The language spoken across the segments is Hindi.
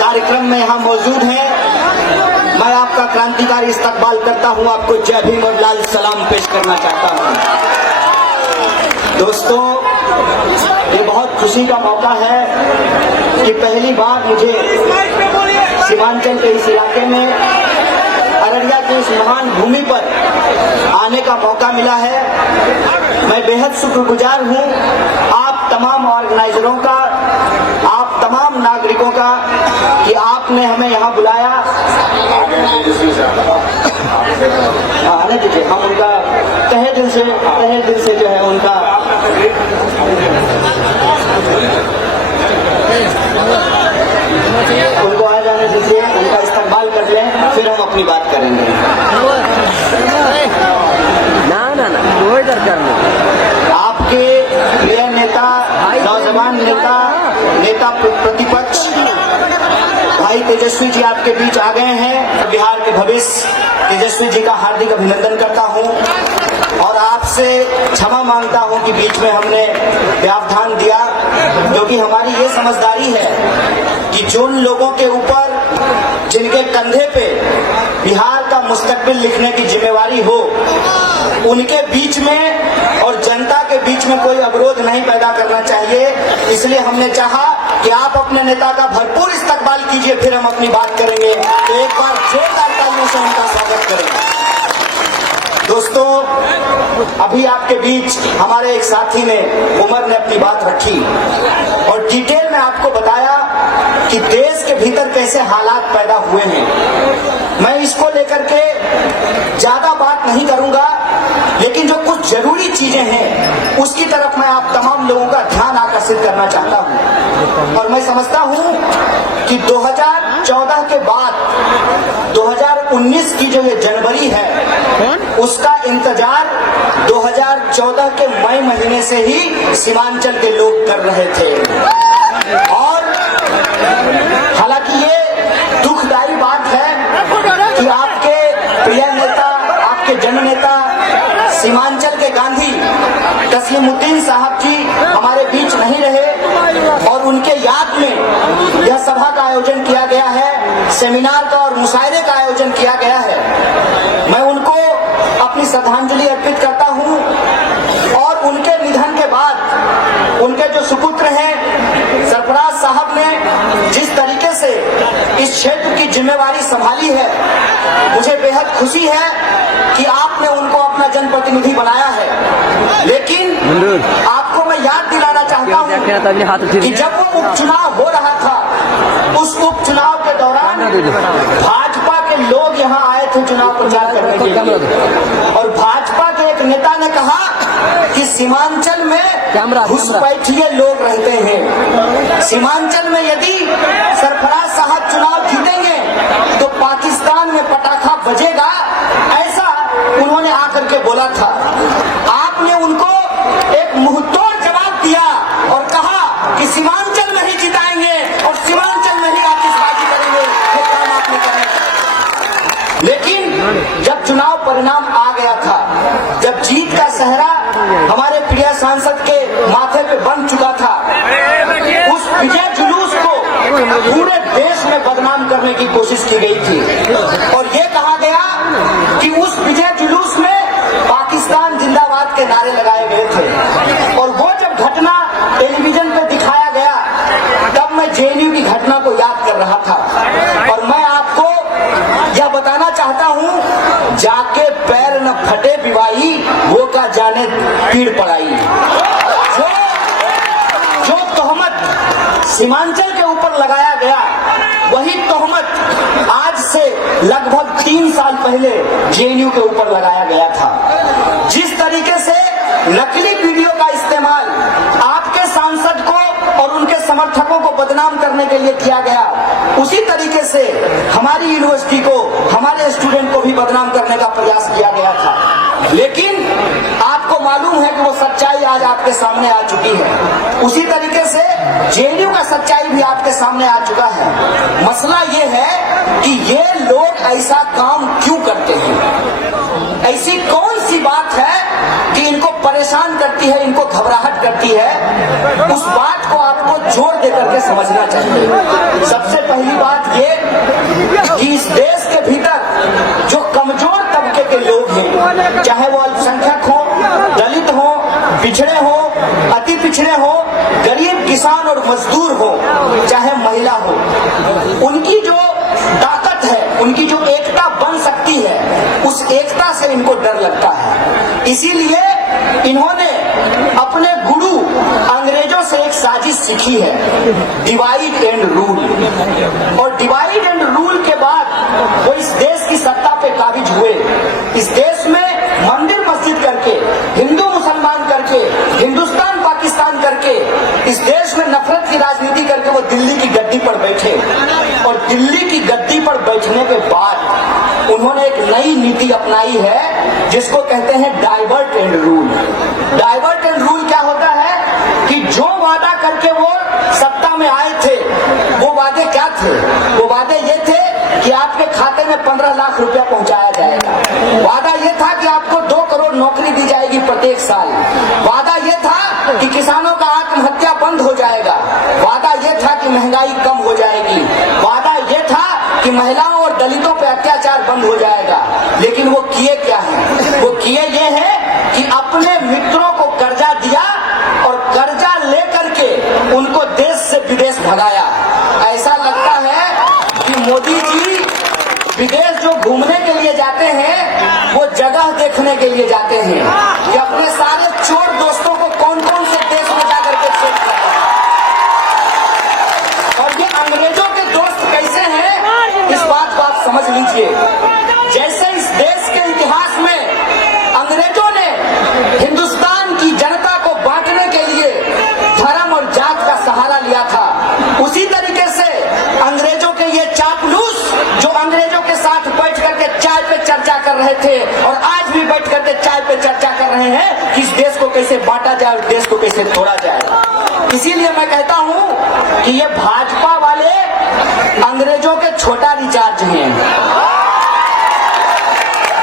कार्यक्रम में यहाँ मौजूद हैं, मैं आपका क्रांतिकारी इस्तकबाल करता हूँ, आपको जय भीम और लाल सलाम पेश करना चाहता हूँ। दोस्तों, ये बहुत खुशी का मौका है कि पहली बार मुझे सीमांचल के इस इलाके में, अररिया की इस महान भूमि पर आने का मौका मिला है। मैं बेहद शुक्रगुजार हूँ आप तमाम ऑर्गेनाइजरों का, आप तमाम नागरिकों का कि आपने हमें यहाँ बुलाया। आने दीजिए, हम उनका तहे दिल से जो है उनका उनको आ जाने दीजिए, उनका इस्तकबाल कर लें, फिर हम अपनी बात करेंगे। आपके प्रिय नेता, नौजवान नेता प्रतिपक्ष भाई तेजस्वी जी आपके बीच आ गए हैं। बिहार के भविष्य तेजस्वी जी का हार्दिक अभिनंदन करता हूं और आपसे क्षमा मांगता हूं कि बीच में हमने व्यवधान दिया, क्योंकि हमारी ये समझदारी है कि जिन लोगों के ऊपर, जिनके कंधे पे बिहार का मुस्तकबिल लिखने की जिम्मेवारी हो, उनके बीच में और जनता के बीच में कोई अवरोध नहीं पैदा करना चाहिए। इसलिए हमने चाहा कि आप अपने नेता का भरपूर इस्तकबाल कीजिए, फिर हम अपनी बात करेंगे। तो एक बार जोरदार तालियों से उनका स्वागत करें। दोस्तों, अभी आपके बीच हमारे एक साथी ने, उमर ने अपनी बात रखी और डिटेल में आपको बताया कि देश के भीतर कैसे हालात पैदा हुए हैं। मैं इसको लेकर के ज्यादा बात नहीं करूंगा, लेकिन जो कुछ जरूरी चीजें हैं उसकी तरफ मैं आप तमाम लोगों का ध्यान आकर्षित करना चाहता हूं। और मैं समझता हूं कि 2014 के बाद 2019 की जो ये जनवरी है, उसका इंतजार 2014 के मई महीने से ही सीमांचल के लोग कर रहे थे। और हालांकि ये दुखदायी बात है कि आपके प्रिय नेता, आपके जननेता सीमांचल के गांधी तस्लीमुद्दीन साहब जी हमारे बीच नहीं रहे और उनके याद में यह सभा का आयोजन किया गया है, सेमिनार का और मुशायरे का आयोजन किया गया है। मैं उनको अपनी श्रद्धांजलि अर्पित करता हूं और उनके निधन के बाद उनके जो सुपुत्र हैं सरफराज साहब ने जिस तरीके से इस क्षेत्र की जिम्मेवारी संभाली है, मुझे बेहद खुशी है कि आपने उनको अपना जनप्रतिनिधि बनाया है। लेकिन आपको मैं याद दिलाना चाहता हूं कि जब वो उपचुनाव हो रहा था, उस उपचुनाव के दौरान भाजपा के लोग यहाँ आए थे चुनाव प्रचार करने के लिए और भाजपा के एक नेता ने कहा कि सीमांचल में घुसपैठिए लोग रहते हैं, सीमांचल में यदि सरफराज साहब चुनाव जीतेंगे तो पाकिस्तान में पटाखा बजेगा, ऐसा उन्होंने आकर के बोला था। आपने उनको एक मुंहतोड़ जवाब दिया और कहा कि सीमांचल में ही जिताएंगे और सीमांचल में ही आतिशबाजी करेंगे। ये काम आपने करा। लेकिन जब चुनाव परिणाम आ गया था, जब जीत का सहरा हमारे प्रिय सांसद के माथे पे बन चुका था, उस विजय जुलूस को पूरे देश में बदनाम करने की कोशिश की गई थी और ये कहा गया कि उस विजय जुलूस में पाकिस्तान जिंदाबाद के नारे लगाए गए थे। और वो जब घटना टेलीविजन पे दिखाया गया, तब मैं जेएनयू की घटना को याद कर रहा था और मैं आपको यह बताना चाहता हूं, जाके पैर न फटे बिवाई, वो का जाने पीड़ पड़ाई। जो तोहमत सीमांचल के ऊपर लगाया गया, वही तोहमत आज से लगभग 3 साल पहले जेएनयू के ऊपर लगाया गया था। जिस तरीके से नकली वीडियो का इस्तेमाल आपके सांसद को और उनके समर्थकों को बदनाम करने के लिए किया गया, उसी तरीके से हमारी यूनिवर्सिटी को, हमारे स्टूडेंट को भी बदनाम करने का प्रयास किया गया था। लेकिन आपको मालूम है कि वो सच्चाई आज आपके सामने आ चुकी है। उसी तरीके से जेएनयू का सच्चाई भी आपके सामने आ चुका है। मसला ये है कि ये लोग ऐसा काम क्यों करते हैं, ऐसी कौन सी बात है कि इनको परेशान करती है, इनको घबराहट करती है। उस बात को आपको जोर देकर के समझना चाहिए। सबसे पहली बात उनकी जो ताकत है, उनकी जो एकता बन सकती है, उस एकता से इनको डर लगता है। इसीलिए इन्होंने अपने गुरु अंग्रेजों से एक साजिश सीखी है, डिवाइड एंड रूल। और डिवाइड एंड रूल के बाद वो इस देश की सत्ता पे काबिज हुए। इस देश में मंदिर मस्जिद करके, हिंदू मुसलमान करके, हिंदुस्तान पाकिस्तान करके, इस देश में नफरत की राजनीति करके वो दिल्ली की गद्दी पर बैठे। और दिल्ली की गद्दी पर बैठने के बाद उन्होंने एक नई नीति अपनाई है जिसको कहते हैं divert and rule. Divert and rule क्या होता है कि जो वादा करके वो सत्ता में आए थे, वो वादे क्या थे? वो वादे ये थे कि आपके खाते में 15 लाख रुपया पहुंचाया जाएगा। वादा ये था कि आपको 2 करोड़ नौकरी दी जाएगी प्रत्येक साल। वादा ये था कि किसानों का आत्महत्या बंद हो जाएगा। वादा ये था कि महंगाई कम हो जाएगी। वादा ये था कि महिलाओं और दलितों पर अत्याचार बंद हो जाएगा। लेकिन वो किए क्या है? वो किए ये है कि अपने मित्रों को कर्जा दिया और कर्जा लेकर के उनको देश से विदेश भगाया। ऐसा लगता है कि मोदी जी विदेश जो घूमने के लिए जाते हैं वो जगह देखने के लिए जाते हैं कि अपने सारे चोर दोस्तों को कौन कौन से देश में जाकर के चेक करते हैं। और ये अंग्रेजों के दोस्त कैसे हैं, इस बात को आप समझ लीजिए। जैसे इस देश के इतिहास में अंग्रेजों ने हिंदुस्तान की जनता को बांटने के लिए धर्म और जात का सहारा लिया था, उसी तरीके से अंग्रेजों के ये चापलूस जो अंग्रेजों के साथ बैठ करके चाय पे चर्चा कर रहे थे और आज भी बैठ करके चाय पे चर्चा कर रहे हैं कि इस देश को कैसे बांटा जाए और देश को कैसे तोड़ा जाए। इसीलिए मैं कहता हूं कि ये भाजपा वाले अंग्रेजों के छोटा रिचार्ज हैं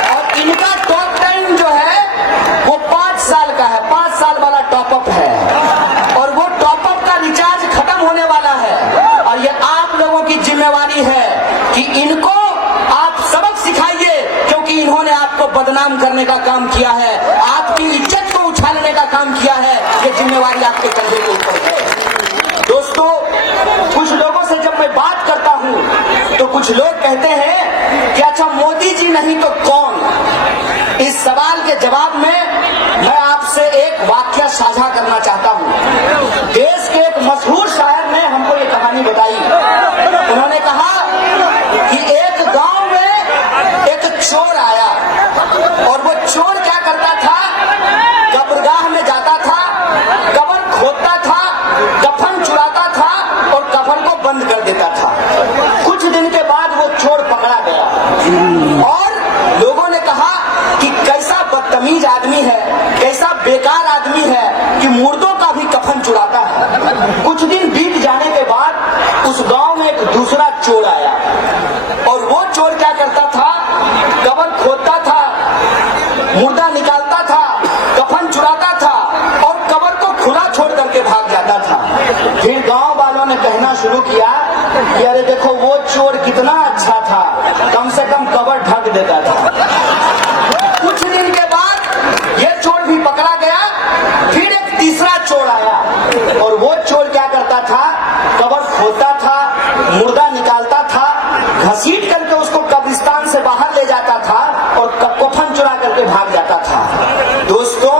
और इनका टॉक टाइम जो है वो 5 साल का है, 5 साल वाला टॉपअप है और वो टॉपअप का रिचार्ज खत्म होने वाला है। और ये आप लोगों की जिम्मेवारी है कि इनको आप सबक सिखाइए, क्योंकि इन्होंने आपको बदनाम करने का काम किया है, आपकी इज्जत को उछालने का काम किया है। ये जिम्मेवारी आपके कंधे के ऊपर है। दोस्तों, कुछ लोगों से जब मैं बात करता हूं तो कुछ लोग कहते हैं कि अच्छा मोदी जी नहीं तो कौन? इस सवाल के जवाब में मैं आपसे एक वाक्य साझा करना चाहता हूं। देश के एक मशहूर शायर ने हमको ये कहानी बताई। उन्होंने कहा कि एक गांव में एक चोर आया और वो चोर क्या करता था, कब्रगाह में जाता था, कब्र खोदता था, कफन चुराता था और कफन को बंद कर देता था। कुछ दिन के बाद वो चोर पकड़ा गया और लोगों ने कहा कि कैसा बदतमीज आदमी है, कैसा बेकार आदमी है कि मुर्दों का भी कफन चुराता है। कुछ दिन बीत जाने के बाद उस गांव में एक दूसरा चोर आया और वो चोर क्या करता था, कब्र खोदता था, मुर्दा निकालता था, कफन चुराता था और कब्र को खुला छोड़ करके भाग जाता था। फिर गांव वालों ने कहना शुरू किया कि अरे देखो वो चोर कितना अच्छा था, कम से कम कब्र ढक देता था। कुछ दिन के बाद ये चोर भी पकड़ा गया। फिर एक तीसरा चोर आया और वो चोर क्या करता था, कब्र खोदता था, मुर्दा निकालता था, घसीट करके उसको कब्रिस्तान से बाहर ले जाता था और कफन चुरा करके भाग जाता था। दोस्तों,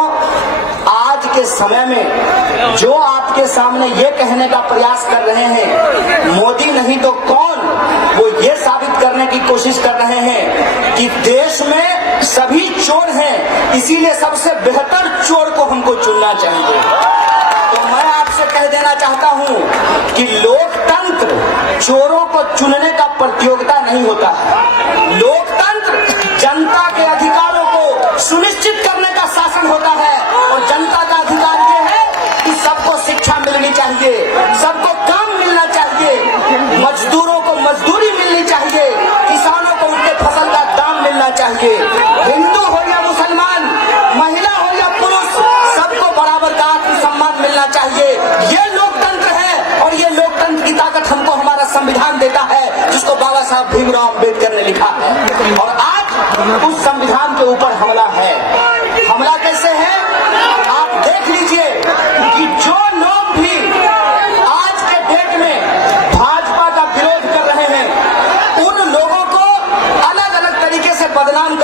आज के समय में जो आपके सामने ये कहने का प्रयास कर रहे हैं मोदी नहीं तो कौन, वो ये साबित करने की कोशिश कर रहे हैं कि देश में सभी चोर हैं, इसीलिए सबसे बेहतर चोर को हमको चुनना चाहिए। तो मैं आपसे कह देना चाहता हूं कि लोकतंत्र चोरों को चुनने का प्रतियोगिता नहीं होता है। लोकतंत्र जनता के अधिकारों को सुनिश्चित करने का शासन होता है और जनता का अधिकार ये है कि सबको शिक्षा मिलनी चाहिए, सबको काम मिलना चाहिए, मजदूरों को मजदूरी मिलनी चाहिए, किसानों को उनके फसल का दाम मिलना चाहिए। हिंदू हो या मुसलमान, महिला हो या पुरुष, सबको बराबर का आत्मसम्मान मिलना चाहिए। ये लोकतंत्र है और ये लोकतंत्र की ताकत हमको हमारा संविधान देता है, जिसको बाबा साहब भीमराव अम्बेडकर ने लिखा है। और आज उस संविधान के ऊपर हमला है। हमला कैसे है आप देख लीजिए कि जो लोग भी आज के डेट में भाजपा का विरोध कर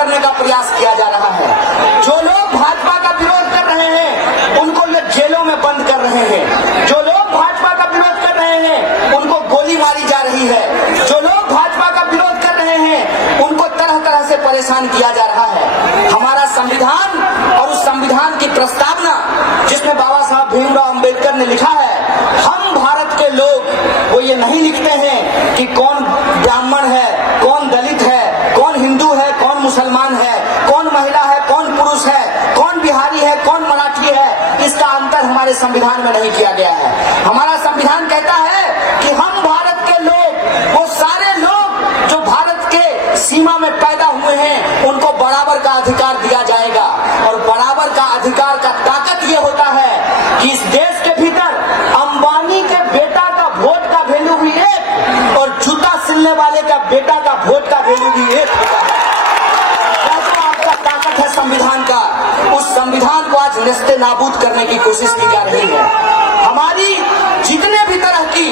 करने का प्रयास किया जा रहा है। जो लोग भाजपा का विरोध कर रहे हैं उनको लोग जेलों में बंद कर रहे हैं। जो लोग भाजपा का विरोध कर रहे हैं उनको गोली मारी जा रही है। जो लोग भाजपा का विरोध कर रहे हैं उनको तरह तरह से परेशान किया जा रहा है। हमारा संविधान और उस संविधान की प्रस्तावना जिसमें बाबा साहब भीमराव अंबेडकर ने लिखा है, हम भारत के लोग, वो ये नहीं लिखते हैं कि कौन ब्राह्मण है, कौन दलित है, कौन हिंदू है, कौन मुसलमान है, कौन महिला है, कौन पुरुष है, कौन बिहारी है, कौन मराठी है। इसका अंतर हमारे संविधान में नहीं किया गया है। हमारा संविधान कहता है कि हम भारत के लोग, वो सारे लोग जो भारत के सीमा में पैदा हुए हैं, उनको बराबर का अधिकार दिया जाएगा। और बराबर का अधिकार का ताकत ये होता है कि इस देश के भीतर अंबानी के बेटा का वोट का वैल्यू भी एक और जूता सिलने वाले का बेटा का वोट का वैल्यू भी एक होता है। जो आपका ताकत है संविधान का, उस संविधान को आज नस्ते नाबूद करने की कोशिश की जा रही है। हमारी जितने भी तरह की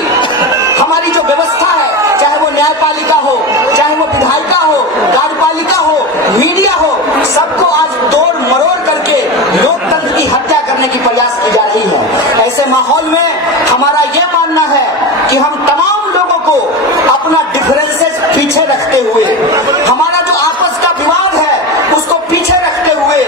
हमारी जो व्यवस्था है, चाहे वो न्यायपालिका हो, चाहे वो विधायिका हो, कार्यपालिका हो, मीडिया हो, सबको आज तोड़ मरोड़ करके लोकतंत्र की हत्या करने की प्रयास की जा रही है। ऐसे माहौल में हमारा ये मानना है कि हम तमाम लोगों को अपना डिफरेंसेस पीछे रखते हुए, हमारा जो आपस का विवाद है उसको पीछे रखते हुए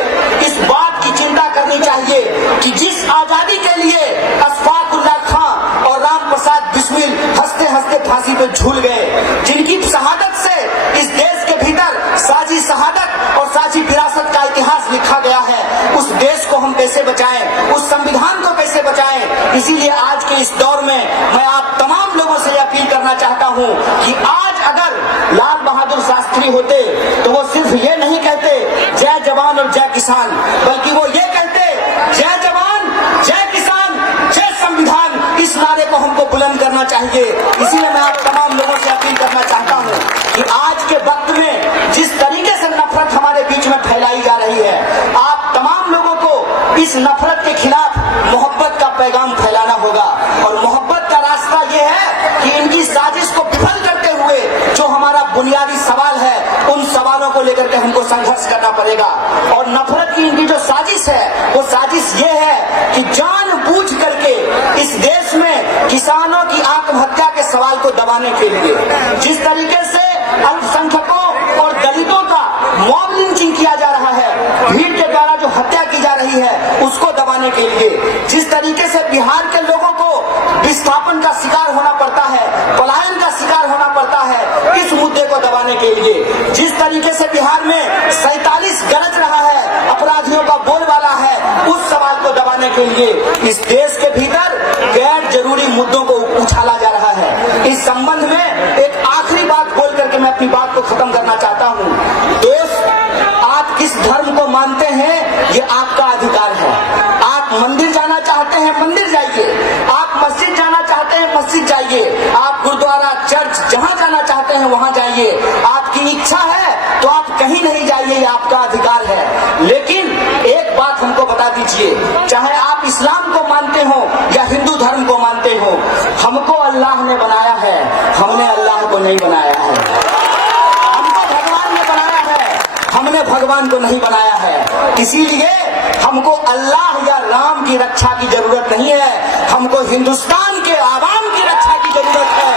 इस बात की चिंता करनी चाहिए कि जिस आजादी के लिए अशफाक उल्लाह खां और राम प्रसाद बिस्मिल हंसते हंसते फांसी पे झूल गए, जिनकी शहादत से इस देश के भीतर साझी शहादत और साझी विरासत का इतिहास लिखा गया है, उस देश को हम कैसे बचाएं, उस संविधान को कैसे बचाएं। इसीलिए आज के इस दौर में मैं आप तमाम लोगों से अपील करना चाहता हूं कि आज अगर लाल बहादुर शास्त्री होते तो वो सिर्फ ये नहीं कहते जय जवान और जय किसान, बल्कि वो ये कहते जय जवान, जय किसान, जय संविधान। इस नारे को हमको बुलंद करना चाहिए। इसीलिए मैं आप तमाम लोगों से अपील करना चाहता हूं कि आज के वक्त में जिस तरीके से नफरत हमारे बीच में फैलाई जा रही है, आप तमाम लोगों को इस नफरत के खिलाफ मोहब्बत का पैगाम फैलाना होगा। और मोहब्बत का रास्ता ये है कि इनकी साजिश को विफल करते हुए जो हमारा बुनियादी सवाल है, उन सवालों को लेकर के हमको संघर्ष करना पड़ेगा। और नफरत की इनकी जो साजिश है, वो साजिश ये है कि जानबूझ करके इस देश में किसानों की आत्महत्या के सवाल को दबाने के लिए, जिस तरीके से अल्पसंख्यकों और दलितों का मॉब लिंचिंग किया जा रहा है, भीड़ के द्वारा जो हत्या की जा रही है उसको दबाने के लिए, जिस तरीके से बिहार के लोगों को विस्थापन का शिकार होना पड़ता है, पलायन का शिकार होना पड़ता है, इस मुद्दे को दबाने के लिए, जिस तरीके से बिहार में 47 गरज रहा है, अपराधियों का बोलबाला है, उस सवाल को दबाने के लिए इस देश के भीतर गैर जरूरी मुद्दों को उछाला जा रहा है। इस संबंध में एक आखिरी बात बोल करके मैं अपनी बात को खत्म करना चाहता हूँ। दोस्त, आप किस धर्म को मानते हैं ये आपका अधिकार है। आप मंदिर जाना चाहते हैं, मंदिर जाइए। आप मस्जिद जाना चाहते हैं, मस्जिद जाइए। आप गुरुद्वारा, चर्च, जहां जाना चाहते हैं वहां जाइए। आपकी इच्छा है तो आप कहीं नहीं जाइए, ये आपका अधिकार है। लेकिन एक बात हमको बता दीजिए, चाहे आप इस्लाम को मानते हो या हिंदू धर्म को मानते हो, हमको अल्लाह ने बनाया है, हमने अल्लाह को नहीं बनाया है। हमको भगवान ने बनाया है, हमने भगवान को नहीं बनाया है। इसीलिए हमको अल्लाह या राम की रक्षा की जरूरत नहीं है, हमको हिंदुस्तान के आवाम की रक्षा की जरूरत है।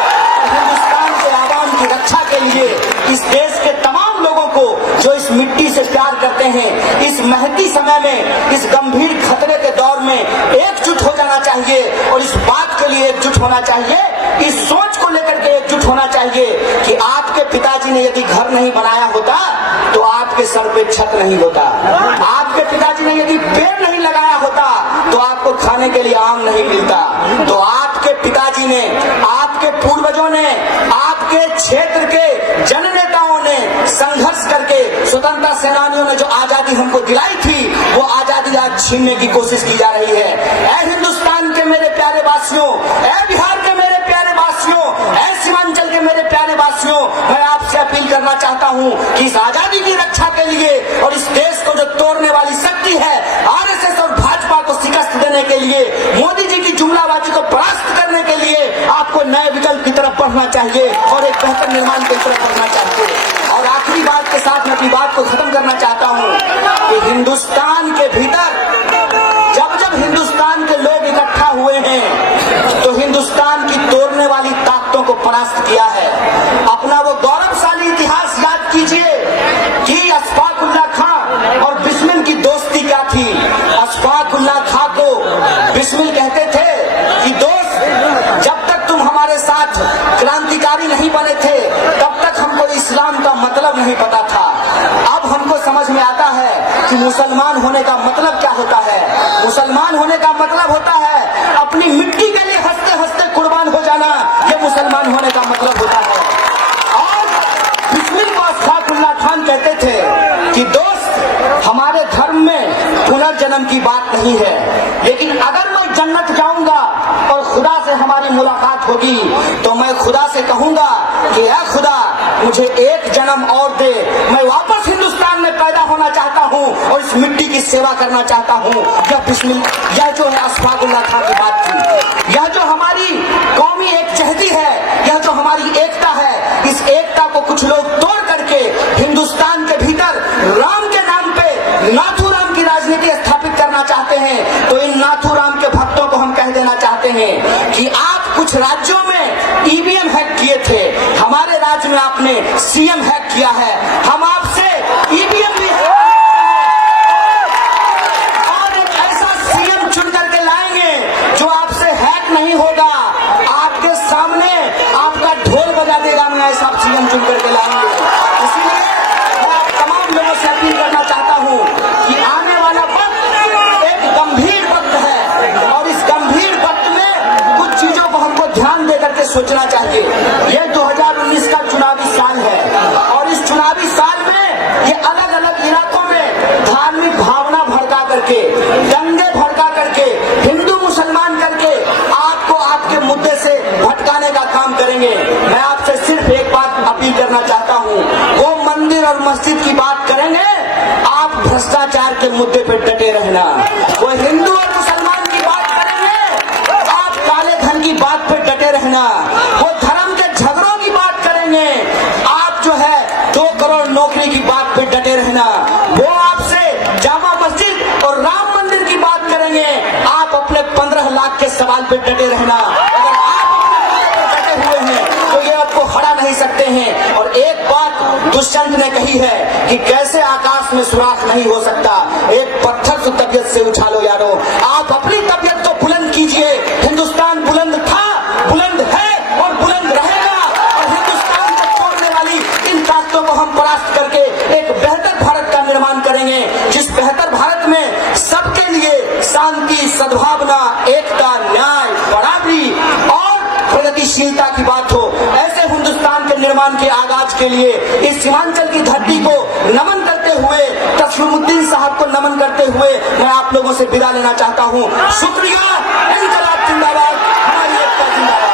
हिंदुस्तान के आवाम की रक्षा के लिए इस देश के तमाम लोगों को जो इस मिट्टी से प्यार करते हैं, इस महती समय में, इस गंभीर खतरे के दौर में एकजुट हो जाना चाहिए। और इस बात के लिए एकजुट होना चाहिए, इस सोच को लेकर के एकजुट होना चाहिए कि आपके पिताजी ने यदि घर नहीं बनाया होता तो आपके सर पे छत नहीं होता, आपके पिताजी ने यदि पेड़ नहीं लगाया होता तो आपको खाने के लिए आम नहीं मिलता। तो आपके पिताजी ने, आपके पूर्वजों ने, आपके क्षेत्र के जननेताओं ने संघर्ष करके, स्वतंत्रता सेनानियों ने जो आजादी हमको दिलाई थी, वो आजादी आज छीनने की कोशिश की जा रही है। ऐ हिंदुस्तान के मेरे प्यारे वासियों, ऐ बिहार के मेरे प्यारे वासियों, ऐ सीमांचल के मेरे प्यारे वासियों, मैं आपसे अपील करना चाहता हूं कि इस आजादी की रक्षा के लिए और इस देश को जो तोड़ने वाली शक्ति है आरएसएस और भाजपा को शिकस्त देने के लिए, मोदी जी की जुमलाबाजी को परास्त करने के लिए आपको नए विकल्प की तरफ बढ़ना चाहिए और एक बेहतर निर्माण की तरफ बढ़ना चाहिए। और आखिरी बात के साथ मैं अपनी बात को खत्म करना चाहता हूं कि हिंदुस्तान के भीतर जब जब हिंदुस्तान के लोग इकट्ठा हुए हैं तो हिंदुस्तान की तोड़ने वाली ताकतों को परास्त किया है। अपना वो गौरवशाली इतिहास याद कीजिए कि अशफाकुल्लाह खां और बिस्मिल की दोस्ती क्या थी। अशफाकुल्लाह खां को बिस्मिल कहते थे कि दोस्त, जब तक तुम हमारे साथ क्रांतिकारी नहीं बने थे तब तक हमको इस्लाम का मतलब नहीं पता था। अब हमको समझ में आता है कि मुसलमान होने का मतलब क्या होता है। मुसलमान होने का मतलब होता है अपनी मिट्टी के लिए हंसते हंसते कुर्बान हो जाना, ये मुसलमान होने का मतलब होता है। और बिस्मिल को अशफाकुल्लाह खान कहते थे कि दोस्त, हमारे धर्म में पुनर्जन्म की बात नहीं है, लेकिन अगर मैं जन्नत जाऊंगा और खुदा से हमारी मुलाकात होगी तो मैं खुदा से कहूंगा कि ऐ खुदा, मुझे एक जन्म और दे, मैं वापस हिंदुस्तान में पैदा होना चाहता हूं और इस मिट्टी की सेवा करना चाहता हूं। यह जो है अशफाकुल्लाह खान की बात थी। यह जो हमारी कौमी एकजहती है, यह जो हमारी एकता है, इस एकता को कुछ लोग तोड़ करके हिंदुस्तान के भीतर राम के नाम पे नाथूराम की राजनीति स्थापित करना चाहते हैं। तो इन नाथूराम के भक्तों को हम कह देना चाहते हैं कि आप कुछ राज्यों में ईवीएम हैक किए थे, हमारे राज्य में आपने सीएम हैक किया है। हम आपसे ईवीएम भी और एक ऐसा सीएम चुन करके लाएंगे जो आपसे हैक नहीं होगा, आपके सामने आपका ढोल बजा देगा। मैं ऐसा सीएम चुन करके लाएंगे। इसलिए मैं आप तमाम लोगों से अपील करना चाहता हूं कि आने वाला वक्त एक गंभीर वक्त है और इस गंभीर वक्त में कुछ चीजों को हमको ध्यान दे करके सोचना चाहिए। ये 2019 का चुनावी साल है और इस चुनावी साल में ये अलग अलग इलाकों में धार्मिक भावना भड़का करके, दंगे भड़का करके, हिंदू मुसलमान करके आपको आपके मुद्दे से भटकाने का काम करेंगे। मैं आपसे सिर्फ एक बात अपील करना चाहता हूं, वो मंदिर और मस्जिद की बात करेंगे, आप भ्रष्टाचार के मुद्दे पे डटे रहना। वो हिंदू और मुसलमान की बात करेंगे, आप काले धन की बात पे डटे रहना। वो धर्म के झगड़ों की बात करेंगे, आप जो है 2 करोड़ नौकरी की बात पे डटे रहना। वो आपसे जामा मस्जिद और राम मंदिर की बात करेंगे, आप अपने 15 लाख के सवाल पे डटे रहना। अगर आप अपने डटे हुए हैं तो ये आपको हरा नहीं सकते हैं। और एक बात दुष्यंत ने कही है कि कैसे आकाश में सुराख नहीं हो सकता, एक पत्थर को तबियत से उठा लो यारो। आप अपनी तबियत को बुलंद कीजिए। हिंदुस्तान बुलंद था, बुलंद है और बुलंद रहेगा। और हिंदुस्तान को तोड़ने वाली इन ताकतों को हम परास्त करके एक बेहतर भारत का निर्माण करेंगे, जिस बेहतर भारत में सबके लिए शांति, सद्भावना, एकता, न्याय, बराबरी और प्रगतिशीलता की बात हो। ऐसे हिंदुस्तान के निर्माण के आगाज के लिए इस सीमांचल की धरती को नमन करते हुए, तस्लीमुद्दीन साहब को नमन करते हुए मैं आप लोगों से विदा लेना चाहता हूं। शुक्रिया। इंकलाब जिंदाबाद, हमारी एकता जिंदाबाद।